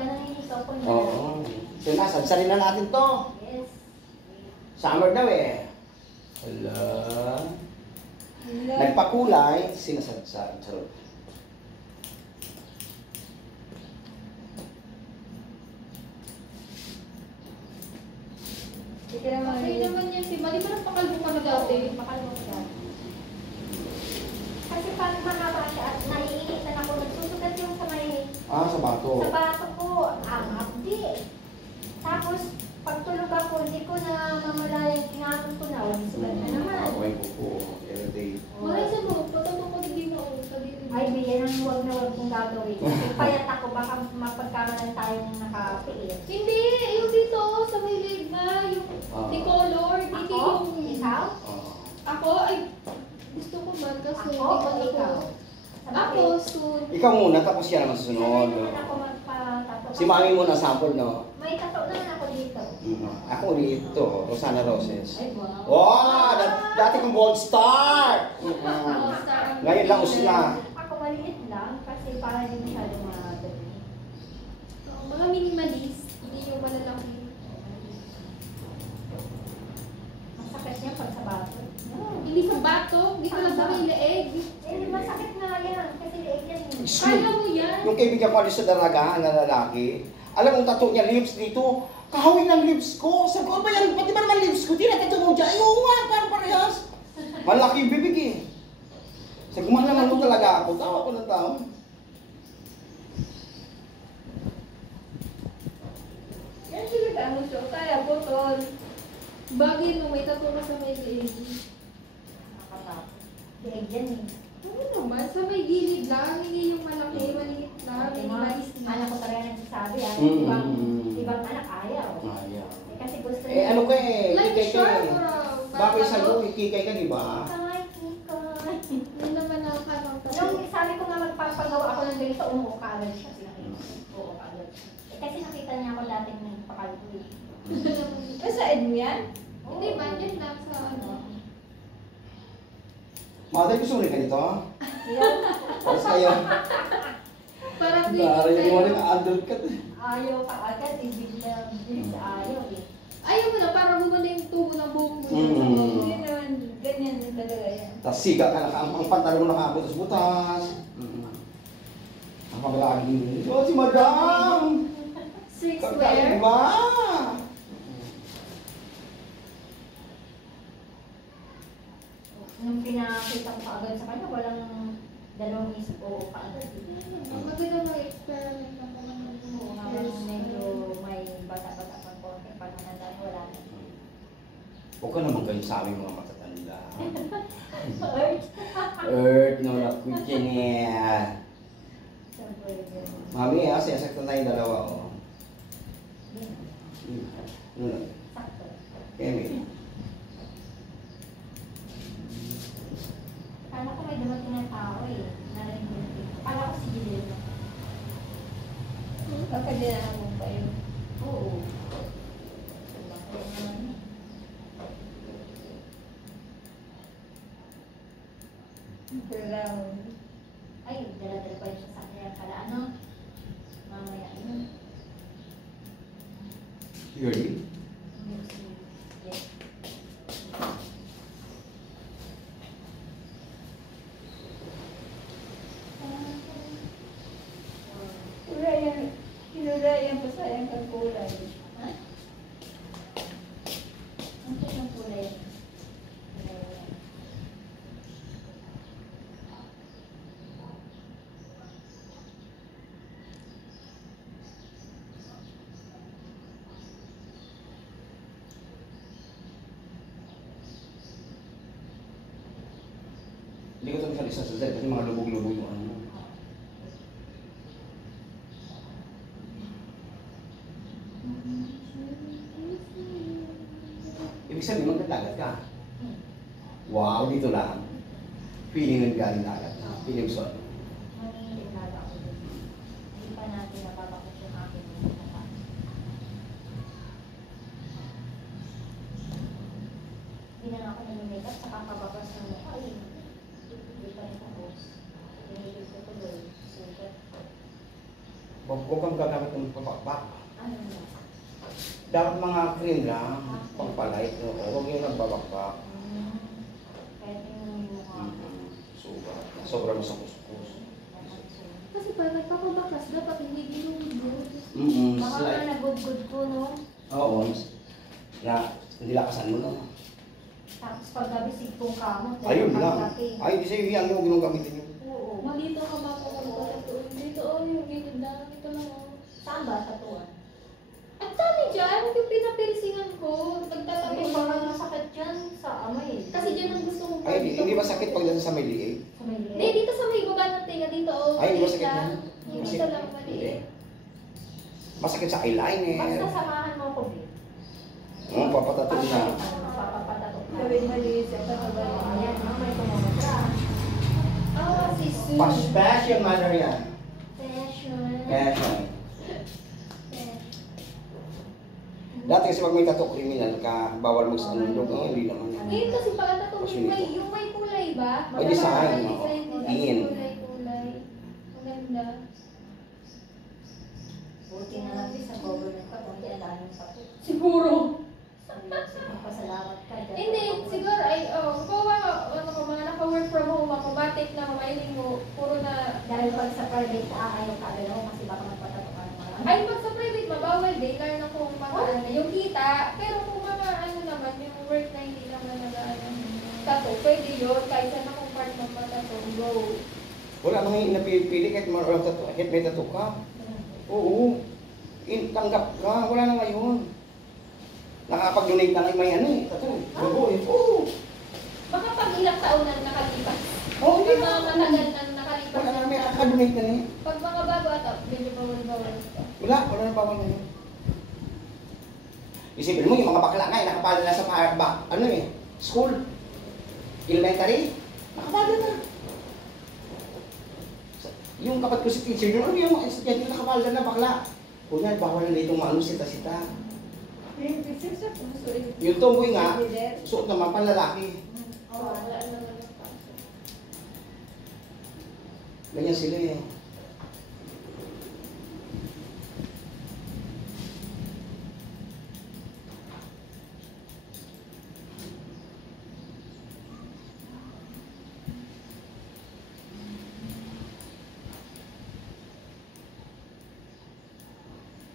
pagka nanginikaw ko na. Oo. So, nasadsarin na natin to. Yes. Summer daw eh. Hala. Nagpakulay, sinasadsar. Charot. Okay naman yan si Mali. Parang pakalbo ka na dati. Pakalbo ka dati. Kasi pag mahaba siya at naiinitan ako, nagsusugat yung sa may... Ah, sa bato. Sa bato ko, ang abdi. Tapos, pagtulog ako, hindi ko na mamalayan, kinakot ko na, wala sugat na naman. Away ko po. Every day. Malay sa mo, patapos din ako sa dito. Ay, bigyan ang huwag na huwag kong gagawin. Kasi payat ako, baka mapagkamalan tayong nakapiit. Hindi, yung dito, sa may leg na, yung decolor, hindi Ako? yung... Ikaw? Ako? Ay, gusto ko man kasi Ako hindi o ko ikaw? Ako, soon. Ikaw muna, tapos siya naman susunod. Sanay naman ako magpatato. Si mami muna sample, no? May tato naman ako dito. Ako dito, Rosana Roses. Ay, wow. Wow! Dati kong gold star! Ngayon lang usla. Ako maliit lang kasi para hindi masyado madami. Mga minimalist, hindi yung malalaki. Masakit niya pag sa bato. Hindi sa bato, hindi ko lang sa may leeg. Eh, masakit nga yan kasi leeg yan. Kaya mo yan. Yung kaibigan ko alis sa daraga, na lalaki, alam mong tattoo niya lips dito, kahawin ng lips ko. Sabi ko, ano ba yan? Pati ba naman lips ko? Tinatattoo mo dyan. Ay, oo nga, parang parehas. Malaki yung bibig eh. Sabi ko, mahal naman mo talaga ako. Tawa ko ng tao. Yan sila ka, ano siya, kaya botol. Bagay mo, may tattoo ka sa may leeg. Nakakatapos. Leeg yan eh. Oo naman, sa may gilid lang, hindi yung malaki, maliit lang, minimalist lang. Anak ko talaga nagsasabi ah. Mm. Ibang anak ayaw. Ayaw. Eh, kasi gusto Eh, ano ka eh? Like Kikay ka sure, eh. bro. Bakit sa iyo, ikikay ka, di ba? Kikay, kikay. Hindi naman ako kanang Nung sabi ko nga magpapagawa ako ng ganito, umuo ka agad siya. Oo, agad siya. Eh, kasi nakita niya ako dati ng pakalbo eh. Sa edad mo yan? Oo. Hindi ba? Yan lang sa ano. Mother, gusto mo rin ganito? Yan. Tapos kayo. Parang Para yung mo rin undercut eh. Ayaw ka agad, ibig ayaw eh. ayaw mo na, para bumala yung tubo ng buhok mo. Mm. Yun naman, ganyan talaga yan. Tapos siga ka, ang pantalon mo nakabutas-butas. Ang paglagi. Oh, si Madam! Six Kakaiba! wear. Nung pinakita ko kaagad sa kanya, walang dalawang isip o kaagad. Maganda mag-experiment ng mga Oo, habang medyo may bata-bata pang konti, pag nananda wala na. Huwag ka naman kayo sa aming mga matatanda. Earth. Earth, no, nakwitsin niya. Siyempre, yun. Mami, siyasaktan tayong dalawa, oh. Ano? Sakto. Kemi. Kala ko may dumating ng tao eh. Narinig ko yung dito. Kala ko si Jill. Kakadinaan mo pa yun. Oo. Kaya naman eh. Brown. Ay, dala-dala pa yung sasakyan pala. Ano? Mamaya yun. Really? Yes. Kinulayan pa sayang kang kulay. Ha? Ang cute ng kulay. Hindi ko ito masyali sa sasal kasi mga lubog-lubog yung ano. Ibig sabihin, magdadagat ka. Wow, dito lang. Feeling ng galing dagat. Feeling so. Manginginig na ako dun. Hindi pa natin napapakot yung aking mata. Hindi na nga ako nag-makeup sa kakababas ng mukha eh. Hindi pa rin tapos. Pinilig ko tuloy. Sugat. Huwag kang gagamit ng papakbak. Ano na? Dapat mga cream lang, pangpalight. Huwag yung nagbabakbak. Kahit yung mukha. Sobra mo sa kuskus. Kasi pag nagpapabakas, dapat hindi ginugod. Baka na nagudgud ko, no? Oo. Na, hindi lakasan mo na. Tapos pag nabisig kong kamot. Ayun lang. Ay, hindi sa'yo yan yung ginagamitin yun. Oo. Malito ka ba kung magpapatuloy? Dito, yung gilid na. Ito lang, Saan ba? Sa tuwan? Ang dami dyan, yung pinapirisingan ko. Sabi, Pagtatapos parang masakit yan sa amay. Kasi dyan ang gusto mong Ay, hindi ba sakit pag nasa sa may liig? Sa may Hindi, dito sa may baba ng tinga, dito. Ay, hindi ba maliit sakit lang. yan? Yung Kasi- dito lang, maliit. Masakit sa eyeliner. Basta samahan mo ko, Bill. Papatato na. Papapatato na. Gawin maliit, siya pa ba Ayan, may tumamadra. Ah, si Sue. Passion mother yan. Passion. Passion. Dati kasi pag may tattoo criminal ka, bawal mag-sanundog. Hindi naman yan. Ngayon kasi pagkatapos yung may kulay ba? May design, May oo. design, Tingin. kulay. Maganda. Buti na lang din sa government ka, kung hindi alamin pa po. Siguro. Pasalamat ka dyan. Hindi, siguro ay, kung mga naka-work from home ako, batik na mamailin mo, puro na, Dahil pag sa private, ayaw ka agad ako kasi baka magpatato ka ng mga ay pag sa private, mabawal din, lalo na kung mga ano, yung kita, pero kung mga ano naman, yung work na hindi naman nag-ano, tato, pwede yun, kahit saan na kung part ng patato, go. Wala nang napipili kahit may tattoo ka. Oo. Tanggap ka. Wala na ngayon. Nakapag-donate na ngayon may ano eh. Tattoo. Bago eh. Oo. Baka pag ilang taon na nakalipas, Oo, hindi pag mga na. matagal na nakalipas Wala na. May na, nakaka-donate na eh. pag mga bago ata, medyo bawal-bawal. Wala na bawal na yun. Isipin mo, yung mga bakla nga, nakapala na sa ano eh, school, elementary, nakapala na. Yung kapat ko si teacher, yung estudyante na nakapala na bakla. Kunya, bawal na dito maano sita-sita. Yung tomboy nga, suot naman panlalaki. Oo, wala naman yung kaso. Ganyan sila eh.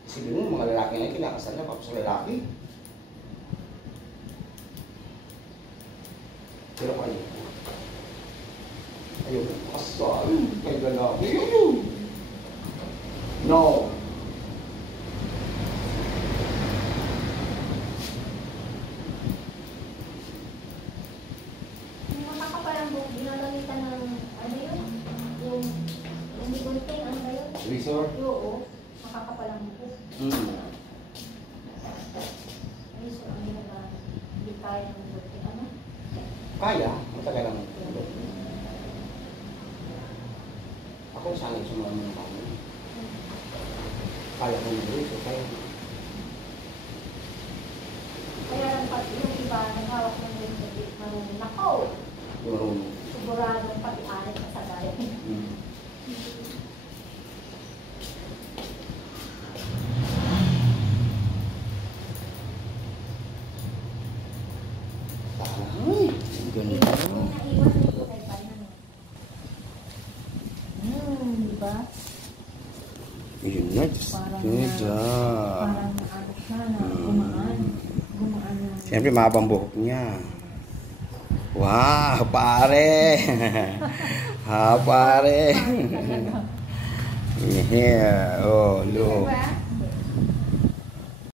Sabi mo, mga lalaki ngayon, kinakasal na, papos sa lalaki. Pero kayo, ayaw na kasal kay lalaki. Ayaw. No. Yung makakapalang buhok, ginagamitan ng, ano yun? Yung bigunting, ano ba yun? Resort? Oo, makakapalang buhok. Ay, so ano yun na, hindi kaya ng buhok. Ano? Kaya, matagal lang. Ako sanay sa mga kami. Kaya ko nag so kaya. Kaya lang pati yung iba, naghawak ng buhok, marunong nako. Yung Siguradong pati alit na sa gaya. Ay, ganun. Naiwan dito kay Panan. Diba? Yun na, Parang ganda. Parang ano siya na gumaan. Gumaan na. Siyempre, mahabang buhok niya. Wow, pare! Ha, pare! Yeah, oh, look. Diba?